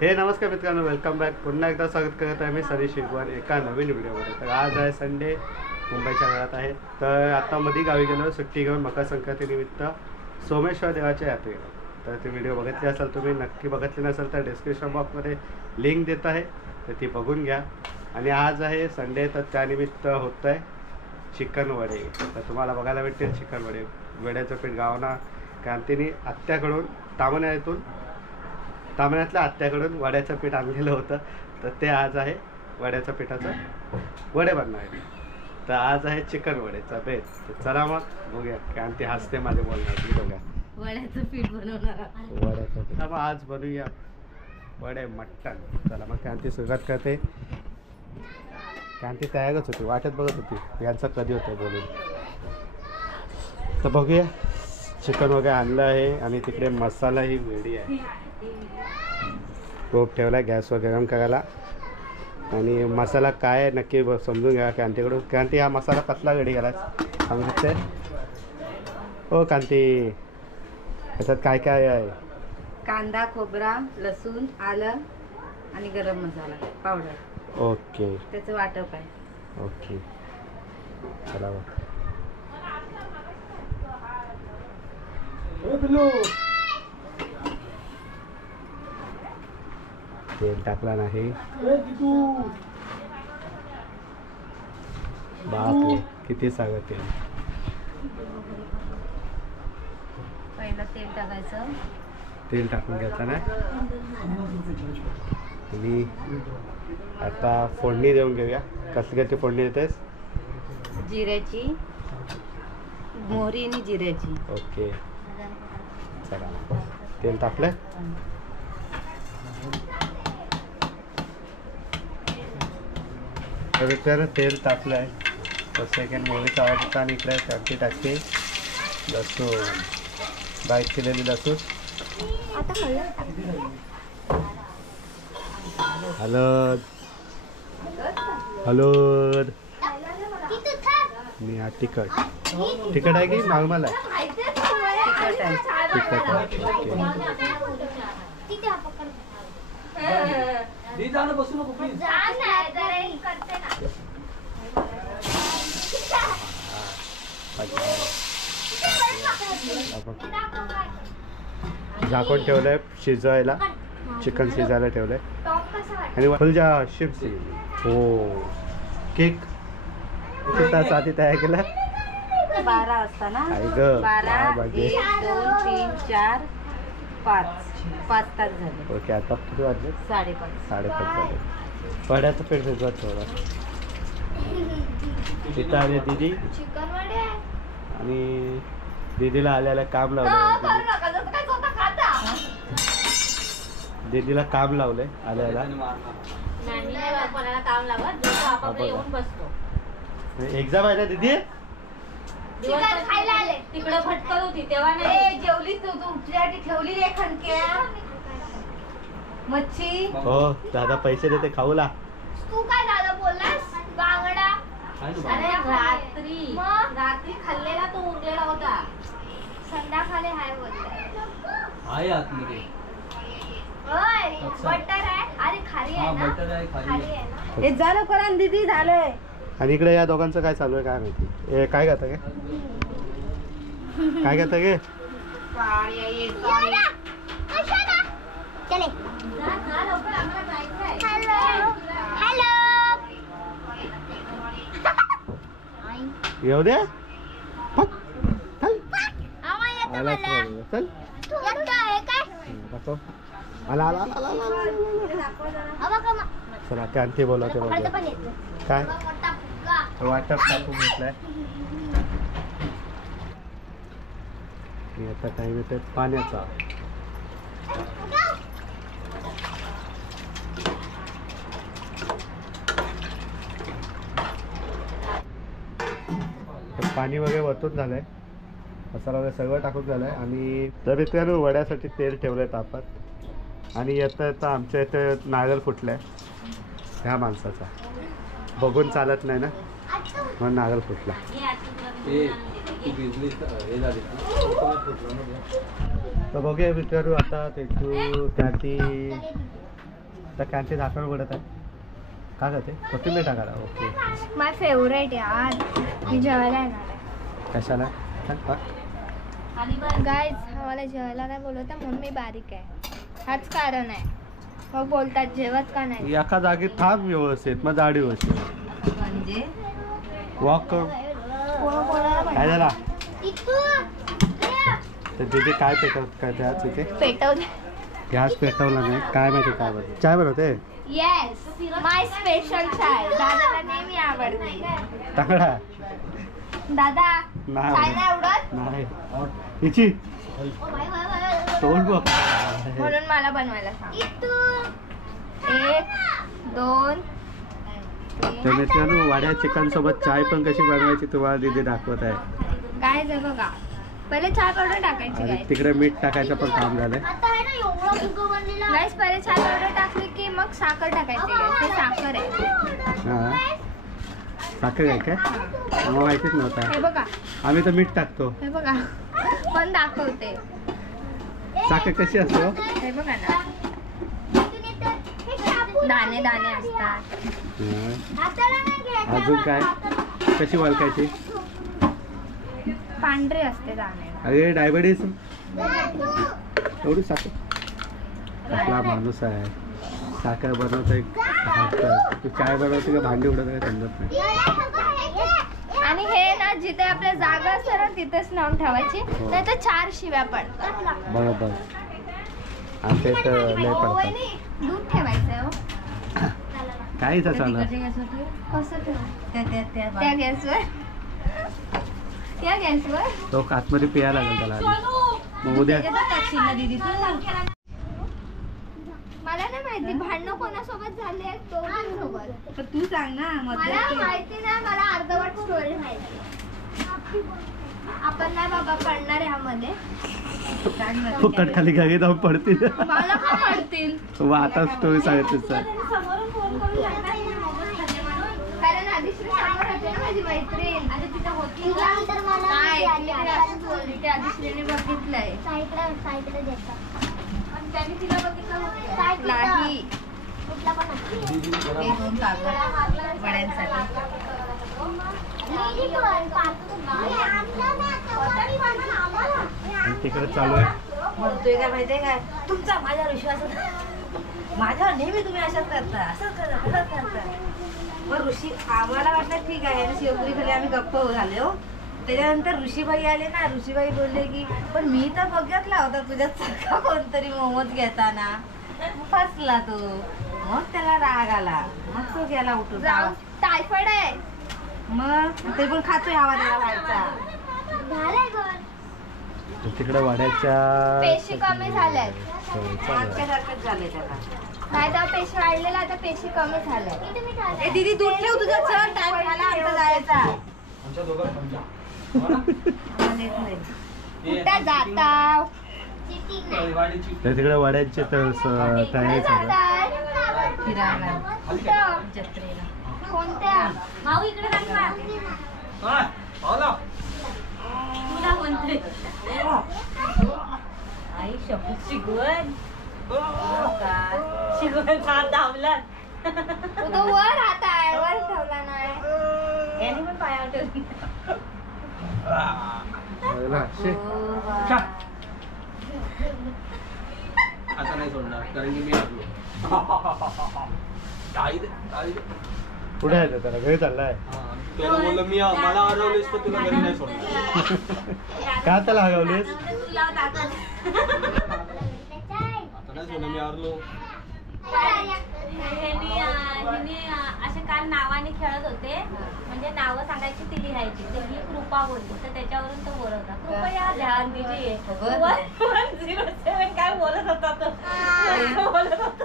हे नमस्कार मित्रांनो, वेलकम बॅक. पुन्हा एकदा स्वागत करत आहे मी सनी शिगवान एका नवीन व्हिडिओमध्ये. तर आज आहे संडे, मुंबईच्या घरात आहे. तर आता मध्ये गावी गेलो सुट्टी घेऊन मकर संक्रांतीनिमित्त सोमेश्वर देवाच्या यात्रेला. तर ती व्हिडिओ बघितली असाल तुम्ही, नक्की बघितली नसेल तर डिस्क्रिप्शन बॉक्समध्ये लिंक देत आहे, तर ती बघून घ्या. आणि आज आहे संडे, तर त्यानिमित्त होतं आहे चिकन वडे. तर तुम्हाला बघायला भेटतील चिकन वडे. वड्याचं पीठ गावाना क्रांतीने आत्याकडून तामण्यातल्या आत्याकडून वड्याचं पीठ आणलेलं होतं. तर ते आज आहे वड्याचं पिठाचं वडे बनणार आहे. तर आज आहे चिकन वडेचा बेत. तर चला मग बघूया. क्रांती हसते माझे बोलणार, तुम्ही बघा. वड्याचं पीठ बनवणार वड्याचं पीठ. मग आज बनवूया वडे मटण. चला मग क्रांती सुरुवात करते. क्रांती तयारच होती, वाटत बघत होती यांचं कधी होतं बोलून. तर बघूया. चिकन वगैरे आणलं आहे आणि तिकडे मसालाही रेडी आहे. टोप ठेवला आहे गॅसवर गरम करायला. आणि मसाला काय आहे नक्की समजून घ्या क्रांतीकडून. क्रांती, हा मसाला कसला रेडी केला सांगू शकते? हो क्रांती, याच्यात काय काय आहे? कांदा, खोबरा, लसूण, आलं आणि गरम मसाला पावडर. ओके, त्याचं वाटप आहे. ओके, चला बघ. तेल टाकला नाही. बापरे, किती सगळं तेल. पहिलं तेल टाकायचं. तेल टाकून घ्यायचं ना. आणि आता फोडणी देऊन घेऊया. कसल्याची फोडणी देतेस? जिऱ्याची, मोहरी आणि जिऱ्याची. ओके, चला. तेल टाकलं. तर तेल टाकलं आहे. तर सेकंड मोहरीचा आवाज होता आणि इकडे त्याची टाकते लसूण, बारीक केलेली लसूण. हळद, हळद आणि हा तिखट. तिखट आहे की नॉर्मल आहे? तिखट आहे. तिखट आहे. झाकून ठेवलंय शिजवायला. चिकन शिजायला ठेवलंय. आणि फुलजा शिप्सी. हो, केक किती तास आधी तयार केला? 12 वाजता ना. 12, 1, 2, 3, 4, 5 तास झाले. ओके, आता किती वाजले? 5:30. 5:30 झाले. वड्याचं पीठ शिजवत ठेवला. तिथं आले दीदी आणि दीदीला आल्याला काम लावलं. दीदीला काम लावलंय आल्याला. एक्झाम आहे ना दीदी? तिकडे भटकत होती तेव्हा नाही जेवली. तू तुमच्यासाठी ठेवली रे खणक्या मच्छी. हो, दादा पैसे देते खाऊला. तू काय दादा बोललास? बांगडा. अरे रात्री खाल्लेला तो उरलेला होता. संध्याकाळी हाय बोललाय. आहे आतमध्ये. ओय, बटर आहे. अरे खाली आहे ना. बटर आहे, खाली आहे ना. हे झालं करा दीदी, झालंय. आणि इकडे या दोघांचं काय चालू आहे काय माहिती. ए, काय करता गे? काय करता गे? येऊ दे. चल. चला, क्रांती बोलवते बघूया. काय वाटप टाकून घेतलंय. आता टाइम येते पाण्याचा. पाणी वगैरे वतून झालंय. मसाला वगैरे सगळं टाकून झालंय. आणि तर मित्रांनो, वड्यासाठी तेल ठेवलंय तापत. आणि येता आमच्या इथे नारळ फुटलाय ह्या माणसाचा. बघून चालत नाही ना, म्हणून नारळ फुटला. तर बघूया विचारू आता. तेजू, त्याची तर कॅनचे झाकण उघडत आहे. का करते कोथिंबीर टाकायला. ओके माय फेवरेट यार. मी जेवायला येणार आहे. कशाला गाईज मला जेवायला नाही बोलवत म्हणून मी बारीक आहे. हाच कारण आहे. मग बोलतात जेवत का नाही. एका जागी थांब व्यवस्थित मग जाडी व्यवस्थित म्हणजे वॉक कर. काय झाला तर तिथे काय पेटवत आज इथे पेटवलं. गॅस पेटवला नाही काय माहिती काय बनवते. चाय बनवते. येस माय स्पेशल चाय. दादाला नेहमी आवडते. तगडा दादा चाय नाही आवडत नाही हिची तोंड बघ म्हणून मला बनवायला सांग. 1 2 तर मित्रांनो वाड्या चिकन सोबत चाय पण कशी बनवायची तुम्हाला दीदी दाखवत आहे. काय जर बघा पहिले चाय पावडर टाकायची आणि गाईस. तिकडे मीठ टाकायचं पण काम झालंय. गाईस पहिले चाय पावडर टाकली की मग साखर टाकायची. गाईस हे साखर आहे. हा साखर आहे काय मला माहितीच हे नव्हता. बघा आम्ही तर मीठ टाकतो. हे बघा पण दाखवते. साखर कशी असतो. हे बघा ना दाणे दाणे असतात. हा. अजून काय कशी वळखायची. पांढरे असते दाणे. अरे डायबिटीस एवढी साखर कसला माणूस आहे. साखर बनवतोय तू चाय बनवते का भांडी उडत काय समजत नाही. आणि हे ना जिथे आपल्या जागा असते ना तिथेच नाव ठेवायची. नाही तर 4 शिव्या पडतात. बरोबर आमच्या इथं लय पडतात. दूध ठेवायचं हो. काहीच चालू कसं ठेव त्या त्या गॅसवर. त्या गॅसवर तो आतमध्ये पियाला लागेल त्याला आधी. मग उद्या दीदी मला नाही माहिती भांडणं कोणासोबत झाले दोघांसोबत. पण तू सांग ना मला माहिती नाही. मला अर्धवट स्टोरी माहिती. आपण नाही बाबा पडणार ह्यामध्ये. फुकट खाली घरी जाऊन पडतील. मला का पडतील. मग आता स्टोरी सांगितली सर. कारण आदिश्री समोर होती ना माझी मैत्रीण. नाही तिने असंच बोलली. ते आदिश्रीने बघितलंय. त्यांनी तिला बघितलं नाही. हे 2 कागद वड्यांसाठी. तिकडे चालू आहे. म्हणतोय काय माहितीये काय तुमचा माझ्यावर विश्वास माझ्यावर नेहमी तुम्ही असंच करता असंच करता. मग ऋषी आम्हाला वाटलं ठीक आहे ना शिवपुरी खाली आम्ही गप्प झालो. त्याच्यानंतर ऋषीबाई आले ना. ऋषीबाई बोलले की पण मी तर बघितला होता तुझ्यात सारखा कोणतरी मोमोज घेताना. फसला तो. मग त्याला राग आला. मग तो गेला उठून. टायफॉइड आहे. मग तरी पण खातोय हवा त्याला व्हायचा. तिकडे वाड्याच्या पेशी कमी झाल्यात. मागच्यासारखंच झालंय त्याला. नाही तर पेशी वाढलेला आता पेशी कमी झाल्या. ए दीदी दूध ठेव तुझा. चल टाइम झाला आमचा जायचा. कुठं जाता तर तिकडे वाड्यांची तर तयारी चालू आहे. फिरायला कुठं जत्रेला. कोणत्या माऊ इकडे तुला म्हणते आई शपथ शिकवण शिकवण धावला. तो वर हात आहे. वर ठेवला नाही. याने पण पायावर ठेवली. आता नाही सोडणार कारण की मी आलो. पुढे आहे त्याला घरी चाललाय. त्याला बोललो मी मला हरवलीस तर तुला घरी नाही सोडणार. का त्याला हरवलीस. आता नाही सोडणार मी हरलो. असे काल नावाने खेळत होते. म्हणजे नावं सांगायची ती लिहायची. तर ही कृपा बोलली तर त्याच्यावरून तो बोलत होता कृपया ध्यान दीजिए. 107 काय बोलत होता तो. बोलत होता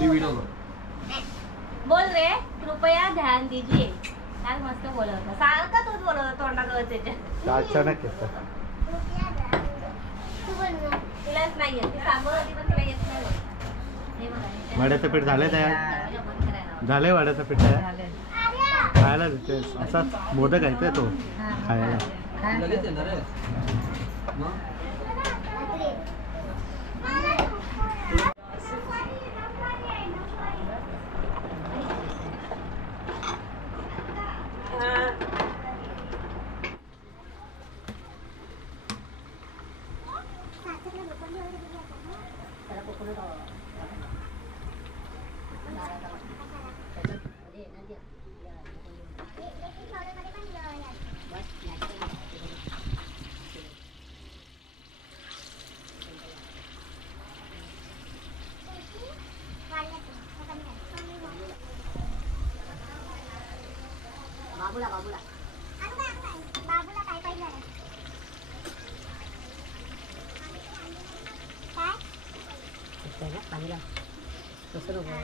मी व्हिडिओ बोल रे कृपया ध्यान दीजिए. काल मस्त बोलत होता. सारखा तोच बोलत होता तोंडाजवळ त्याच्या. अचानक येतं. तिलाच नाही येत. ती सांगत होती पण तिला येत नाही. हे बघा. वाड्याचं पीठ झालंय तयार. बंद करायला. झालंय वाड्याचं पीठ तयार. खायला देते असाच मोदक आहे तो खायला. लगेच येणार आहे. बाबूला बाबूला बाबूला काय पाहिजे काय पाणीला कसं नको